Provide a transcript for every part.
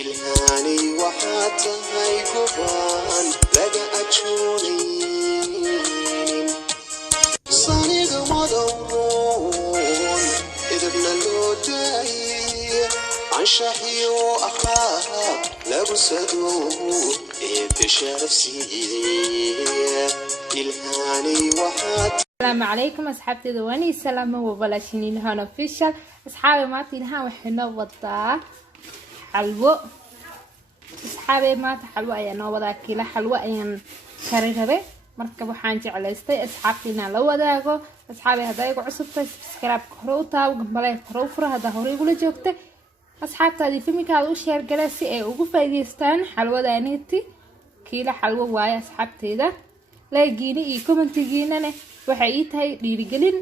ilhaanay waxaad tahay gobaan laga ajoonayn saniga madowroon idibna loo daayay anshaxiyo akhlaaq lagu sadoobo eebbe sharaf siiyey ilhaanay waxaad. السلام عليكم أصحابتي دواني السلام وبلاشين إلهان official أصحابي ماتي إلهان وحنا وضع حلوة أصحابي ماتي حلوة أيانا وضع كيلا حلوة أيان شاري مركب وحانجي على استي أصحابتنا لو وداقو أصحابي هدايقو عصبتي سكراب كروتا وقبلاي كروفرا هدا هوري قولي جوكتي أصحابتا دي فيمي كالو شير جلاسي اي وقو فايديستان حلوة دانيتي كيلا حلوة واي أصحابتي دا لاقيني اي كومنتيجينا waxay ii tahay dhiirigelin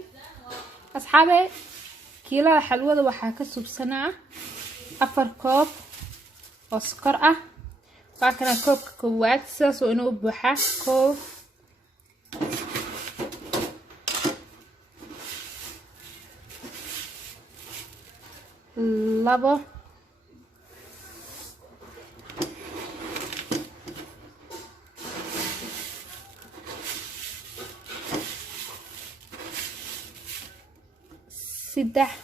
asxaabe kiilada xalwada waxaa ka subsanaa 4 koob oo sokor ah waa kana koobka koowaad sidaas oo inuu buuxa koob labo سدح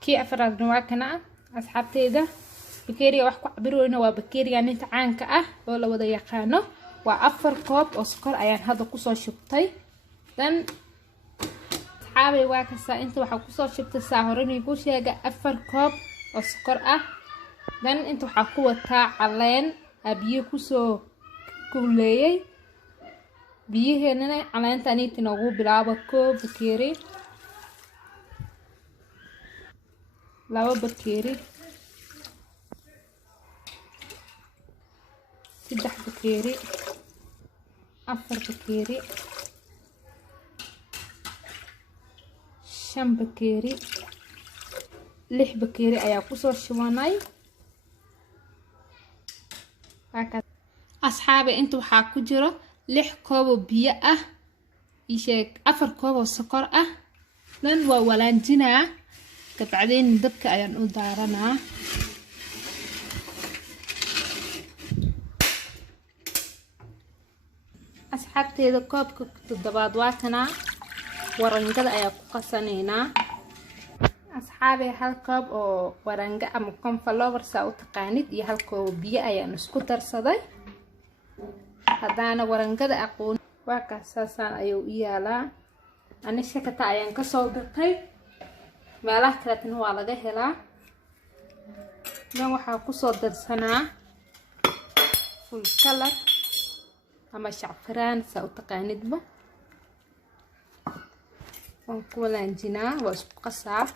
كي أفراد نواكنا أصحابتي ده بكيريا وحكو عبرونا وبكيريا ننت عانك ولا ودا يقانو وأفر كوب أسكر أيان هذا قصة شبطي دن صحابي واكسا انت وحا قصة شبطي ساهرين يقول شيء أفر كوب أسكر dan inta waxa ku wataa caleen abiyo ku soo kuleeyay biyaheena caleenta aniita noogu bilaabo koob bakeeri laba bakeeri saddex bakeeri afar bakeeri shan bakeeri lix bakeeri ayaa ku soo shubanay أصحابي أنتوا حاكو جرو 6 كوب بيا يشيك 4 كوب سكر لن وولانجنا كبعدين دبك أيان ودارنا أصحابتي إذا كوب كتدباد واتنا ورنجل أياكو قصانينا أصحابي هل كوب أو ورنجة أما كم فلوور ساو تقانيد يهل كوب بيا أيان سكوتر صدي هدانا ورنجة أقول واكا ساسان أيو إيالا أنا شكتا أيان كسو دقي مالاه كلاتن هو على جهلا نوحا كسو درسنا فول كلر أما شعفران ساو تقانيد با ونكولانجنا واسبقصا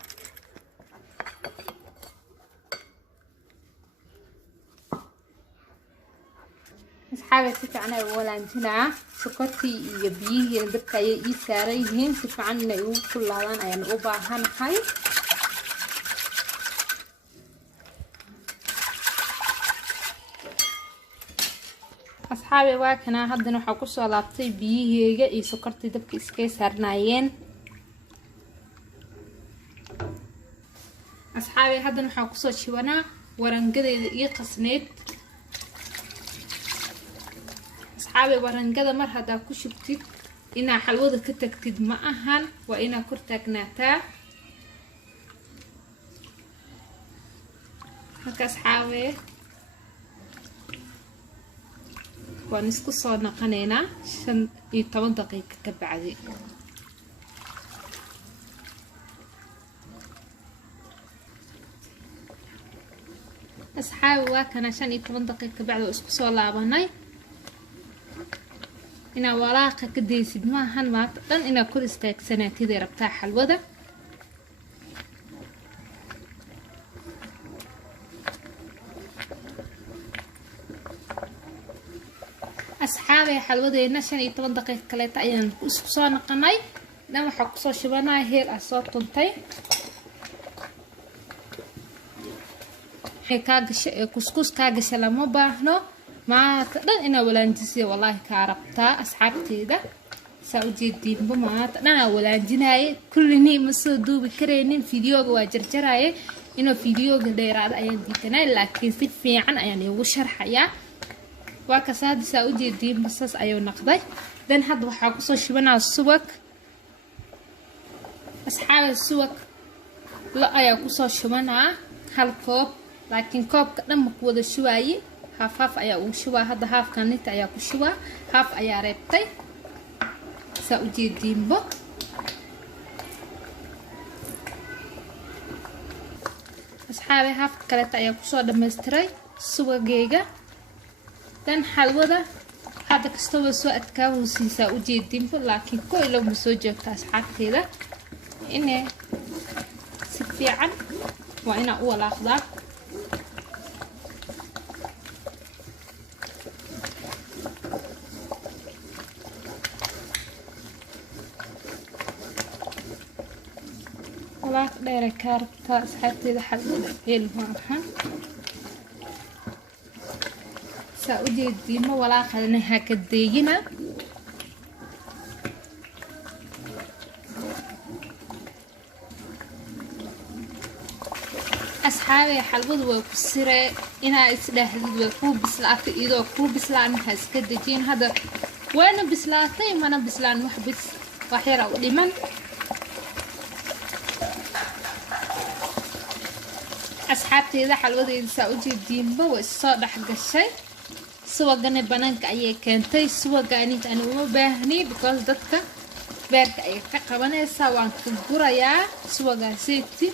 أصحابي سفعنا ولانجنا سكرتي يبيه دبكا يي ساريهين سفعنا يو كلادان أيان أوباهان هاي أصحابي واكنا هادنا waxaa ku soo laabtay biyiheyga iyo sokortii dabka iskay saarnaayeen أصحابي هادنا waxaa ku soo shibanaa warangadeeda iyo qasneed أصحابي ورنجدا مر هذا كشبتي إنا حلوة كتكتد معهن وإنا كرتكناتا هكا أصحابي ونسكو صورنا قنينا عشان 8 دقيقة كبعدي أصحابي واكن عشان 8 دقيقة بعد اسكو صور لابناي إنا وراقة كديسيد maahan maanta dhan ina kor istaagsanatid rabtaa xalwada asxaabe xalwadeena 15 daqiiqo kale ayaan isku soo naqanay dan waxa ku soo shibanaa heel asoo tuntay ka gashay kuskus ka gashay lama baahno ما تقدر إنا ولانجسي والله كاربتا أصحابتي ده سأوجي الدين بما أنا ولانجناي كل ني مسودو بكرينين فيديو واجرجراي إنه فيديو غير هذا أيام ديتنا لكن في عن يعني وشرح يا وكساد سأوجي الدين بس أيو نقضي دن هاد waxaa ku soo shibana subag asxaab subag la ayaa ku soo shibana hal koob laakiin koobka dhan ma ku wada shubaayay haaf ayaa uu shubaa hadda haafkan inta ayaa ku shubaa haaf ayaa reebtay saa u jeedinbo asxaab haaf kale ayaa ku soo dhameystiray subagayga dan xalwada هذا كستوى سوء أتكاو سيسا وجيدين لكن كل لو مسوجة تاسحات كذا إنه سفيعا وإنا أول أخضر ولا دايرة كارب تاسحات كذا حلوة حلو معها سأوجد ديما ولا خلنا هكذا أصحابي حلوة وكسرة إنا إسلاهد وكوب بسلات إذا كوب بسلان هسكدجين هذا وأنا بسلاتي ما أنا بسلان محبس وحيرة ولمن أصحابتي إذا حلوة إذا سأوجد ديما والصاد حق الشيء سواقني بنانك أيه كنتي سواقني أنا ما بهني because dadka beerka ay ka qabanaysa waan ku gurayaa suwaga seeti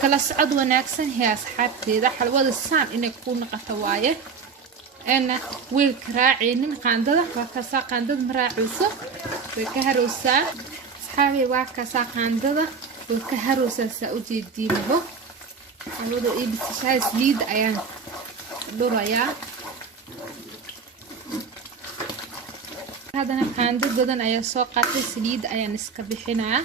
kala socod wanaagsan ee asxaabteeda xalwada saan inay ku noqoto waaye ana wiil raacinin qaandada waa ka saa qaandada maraaciso way ka haroosaa asxaabi waa ka saa qaandada way ka haroosaa saa u jeediinbo xalwada ibtishaas liid ayaan dhurayaa هذا أنا قاندة بدن أيه ساقط سليد أيه نسكب حنا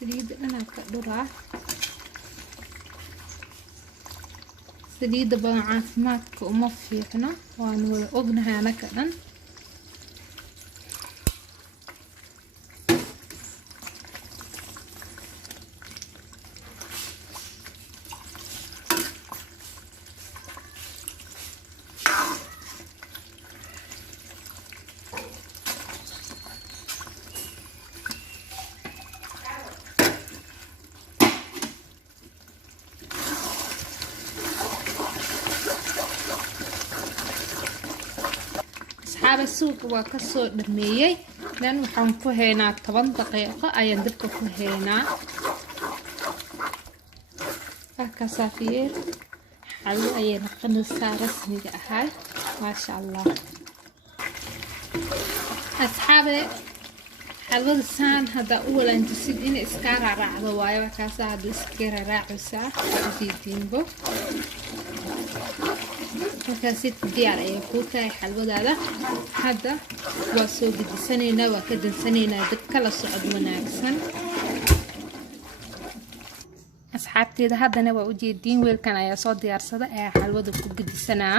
سليد أنا كدرة سليد بعافمات كأمفيقنا وأنا أغنها أنا كذا أصحاب السوق وكسر درمية لأن وحن كهينا 8 دقيقة أيام دبك كهينا كسافير حلو أيام قنصة رسمية أهل ما شاء الله أصحاب حلو السان هذا أولا جسد إن إسكار راعي واي وكاسة هذا إسكار راعي ساعة جديدين بو markaasi diyaar ay ku tahay xalwadaada hadda waa soo gudbisanayna waa ka dansanayna dib kala socod wanaagsan asxaabteeda haddana waa u jeedin weelkan ayaa soo diyaarsada ee xalwada ku gudbisanaa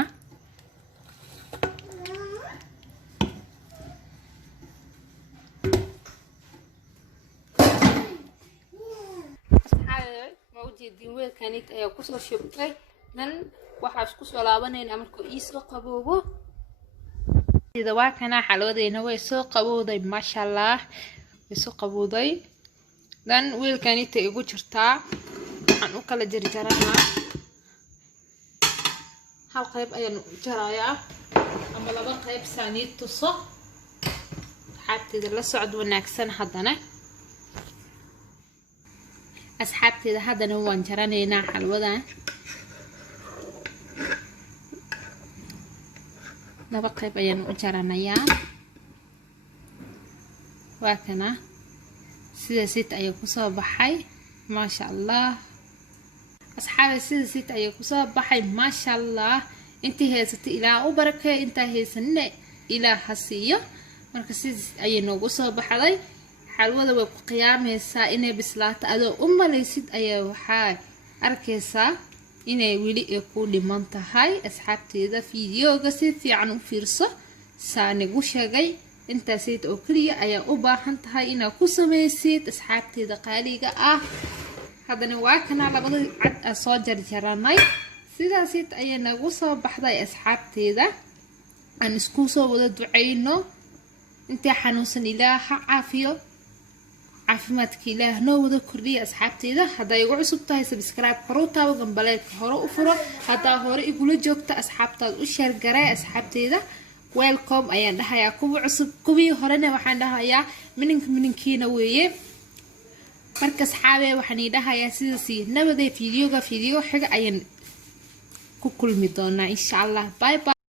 asxaabteeda waa u jeedin weelkan ayaa ku soo shubtay dan waxaa isku soo laabanayna markuu iisoo qaboobo sida waa kana xalwadeena way soo qabowday maasha Allah way soo qabowday dan weelkan inta igu jirtaa waxaan u kala jarjaraynaa hal qayb ayaan u jarayaa ama laba qayb saaniid tuso asxaabteeda la socod wanaagsan haddana asxaabteeda haddana waan jaranaynaa xalwadan laba qayb ayaan u jaranayaa waa kana sida sit ayay ku soo baxay ma sha Allah asxaabi sida sit ayay ku soo baxay ma sha Allah intii heysatay ilaa u barakay inta heysanne ilaa hasiyo marka sida ayay noogu soo baxday xalwada way ku qiyaameysaa inay bislaato adoo u malaysid ayaa waxaa arkaysaa inay weli ay ku dhiman tahay asxaabteeda fiidiyooga si fiican u fiirso saanigu sheegay intaasayt oo kaliya ayaa u baahan tahay inaad ku samaysid asxaabteeda qaaliga ah haddana waa kana labada cad aan soo jarjaranay sidaasayt ayaa nagu soo baxday asxaabteeda aan isku soo wada duceyno inta xanuunsan ilaaha caafiyo caafimaadka ilaah noo wada kordhiya asxaabteeda hadday igu cusub tahay subscribe karo taabo gambaleedka hore u furo haddaa hore igula joogta asxaabtaad u share garay asxaabteeda welcome ayaan dhahayaa kuwa cusub kuwii horena waxaan dhahayaa mininkiina weeye marka asxaabe waxaan dhahayaa sidaasi nabadee fiidiyooga fiidiyo xiga ayaan ku kulmi doonaa insha Allah bye bye